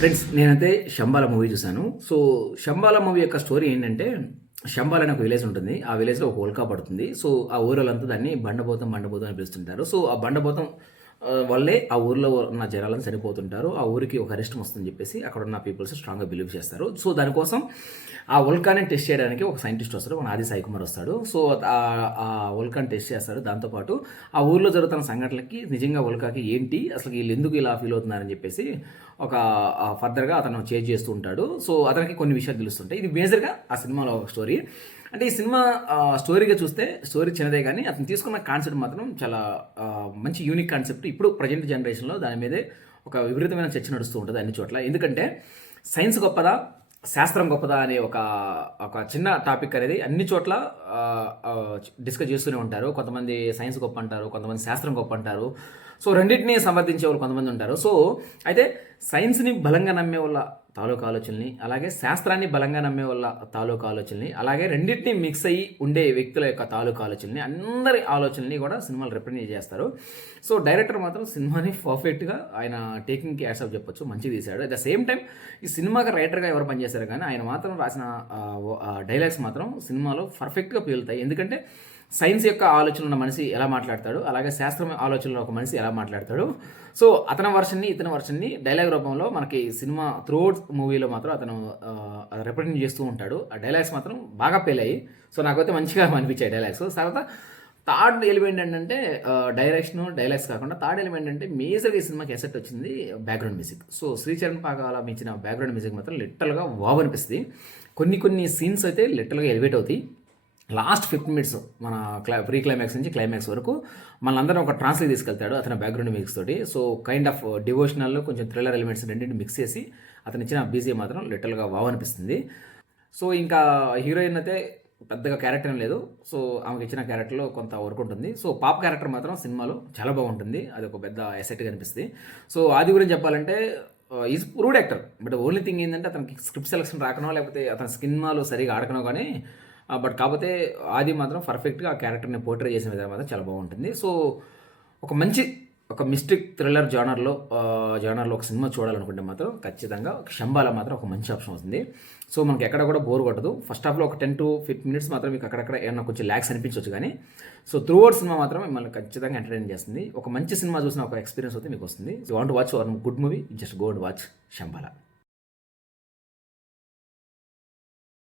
Friends నేనైతే Shambhala movie చూశాను. So Shambhala movie యొక్క స్టోరీ ఏంటంటే, శంబాల అనే ఒక విలేజ్ ఉంటుంది. ఆ విలేజ్‌లో ఒక ఉల్కా పడుతుంది. సో ఆ ఊరోళ్ళంతా దాన్ని బండబోతం, బండబోతం అని పిలుస్తుంటారు. సో ఆ బండబోతం వల్లే ఆ ఊర్లో ఉన్న జనాలంతా చనిపోతుంటారు. ఆ ఊరికి ఒక అరిష్టం వస్తుందని చెప్పేసి అక్కడున్న పీపుల్స్ స్ట్రాంగ్‌గా బిలీవ్ చేస్తారు. సో దానికోసం ఆ ఉల్కాని టెస్ట్ చేయడానికి ఒక సైంటిస్ట్ వస్తాడు. మన ఆది సాయి కుమార్ వస్తాడు. సో ఆ ఉల్కాని టెస్ట్ చేస్తాడు. దాంతోపాటు ఆ ఊర్లో జరుగుతున్న సంఘటనలకి నిజంగా ఉల్కాకి ఏంటి, అసలు వీళ్ళు ఎందుకు ఇలా ఫీల్ అవుతున్నారని చెప్పేసి ఒక ఫర్దర్‌గా అతను చేంజ్ చేస్తూ ఉంటాడు. సో అతనికి కొన్ని విషయాలు తెలుస్తుంటాయి. ఇది మేజర్‌గా ఆ సినిమాలో ఒక స్టోరీ. అంటే ఈ సినిమా స్టోరీగా చూస్తే స్టోరీ చిన్నదే కానీ అతను తీసుకున్న కాన్సెప్ట్ మాత్రం చాలా మంచి యూనిక్ కాన్సెప్ట్. ఇప్పుడు ప్రజెంట్ జనరేషన్లో దాని మీదే ఒక విపరీతమైన చర్చ నడుస్తూ ఉంటుంది అన్ని చోట్ల. ఎందుకంటే సైన్స్ గొప్పదా, శాస్త్రం గొప్పదా అనే ఒక ఒక చిన్న టాపిక్ అనేది అన్ని చోట్ల డిస్కస్ చేస్తూనే ఉంటారు. కొంతమంది సైన్స్ గొప్ప అంటారు, కొంతమంది శాస్త్రం గొప్ప అంటారు. సో రెండింటిని సమర్థించే వాళ్ళు కొంతమంది ఉంటారు. సో అయితే సైన్స్ని బలంగా నమ్మే వాళ్ళ తాలూకు ఆలోచనల్ని, అలాగే శాస్త్రాన్ని బలంగా నమ్మే వాళ్ళ తాలూకు ఆలోచనల్ని, అలాగే రెండింటిని మిక్స్ అయ్యి ఉండే వ్యక్తుల యొక్క తాలూకు ఆలోచనల్ని, అందరి ఆలోచనల్ని కూడా సినిమాలు రిప్రజెంట్ చేస్తారు. సో డైరెక్టర్ మాత్రం సినిమాని పర్ఫెక్ట్గా ఆయన టేకింగ్కి యాడ్స్ ఆఫ్ చెప్పొచ్చు, మంచిగా తీశాడు. అట్ ద సేమ్ టైం ఈ సినిమాకి రైటర్గా ఎవరు పనిచేశారు కానీ ఆయన మాత్రం రాసిన డైలాగ్స్ మాత్రం సినిమాలో పర్ఫెక్ట్గా పేలుతాయి. ఎందుకంటే సైన్స్ యొక్క ఆలోచన ఉన్న మనిషి ఎలా మాట్లాడతాడు, అలాగే శాస్త్రం ఆలోచనలో ఒక మనిషి ఎలా మాట్లాడతాడు. సో అతని వర్షన్ని డైలాగ్ రూపంలో మనకి సినిమా త్రూఅవుట్ మూవీలో మాత్రం అతను రిప్రజెంట్ చేస్తూ ఉంటాడు. ఆ డైలాగ్స్ మాత్రం బాగా పేలాయి. సో నాకైతే మంచిగా అనిపించాయి డైలాగ్స్. తర్వాత థర్డ్ ఎలిమెంట్ ఏంటంటే డైలాగ్స్ కాకుండా థర్డ్ ఎలిమెంట్ అంటే మేజర్గా ఈ సినిమాకి ఎసెట్ వచ్చింది background music. So Sricharan Pakala మించిన బ్యాక్గ్రౌండ్ మ్యూజిక్ మాత్రం లిటరల్గా వావ్ అనిపిస్తుంది. కొన్ని సీన్స్ అయితే లిటరల్గా ఎలివేట్ అవుతాయి. లాస్ట్ 15 మినిట్స్ మన ప్రీ క్లైమాక్స్ నుంచి క్లైమాక్స్ వరకు మనందరం ఒక ట్రాన్స్లో తీసుకెళ్తాడు అతని బ్యాక్గ్రౌండ్ మ్యూజిక్ తోటి. సో కైండ్ ఆఫ్ డివోషనల్ కొంచెం థ్రిల్లర్ ఎలిమెంట్స్ రెండింటిని మిక్స్ చేసి అతను ఇచ్చిన బీజిఎం మాత్రం లిటరల్గా వావ్ అనిపిస్తుంది. సో ఇంకా హీరోయిన్ అయితే పెద్దగా క్యారెక్టర్ ఏం లేదు. సో ఆమెకి ఇచ్చిన క్యారెక్టర్లో కొంత వర్క్ ఉంటుంది. సో పాప క్యారెక్టర్ మాత్రం సినిమాలో చాలా బాగుంటుంది. అది ఒక పెద్ద ఎసెట్గా అనిపిస్తుంది. సో ఆది గురించి చెప్పాలంటే is proved actor. But only thing ఏంటంటే అతనికి స్క్రిప్ట్ సెలెక్షన్ రాకనో లేకపోతే అతని సినిమాలో సరిగా ఆడకనో కానీ బట్ కాకపోతే ఆది మాత్రం పర్ఫెక్ట్గా ఆ క్యారెక్టర్ని పోర్ట్రే చేసిన విధానం మాత్రం చాలా బాగుంటుంది. సో ఒక మిస్టిక్ థ్రిల్లర్ జానర్లో ఒక సినిమా చూడాలనుకుంటే మాత్రం ఖచ్చితంగా శంబాల మాత్రం ఒక మంచి ఆప్షన్ అవుతుంది. సో మనకి ఎక్కడ కూడా బోర్ కొట్టదు. ఫస్ట్ హాఫ్లో ఒక 10 to 15 మినిట్స్ మాత్రం మీకు అక్కడక్కడ ఏమన్నా కొంచెం ల్యాక్స్ అనిపించవచ్చు కానీ సో త్రూఅవుట్ సినిమా మాత్రం మిమ్మల్ని ఖచ్చితంగా ఎంటర్టైన్ చేస్తుంది. ఒక మంచి సినిమా చూసిన ఒక ఎక్స్పీరియన్స్ అయితే మీకు వస్తుంది. So want watch good movie, just go and watch Shambhala.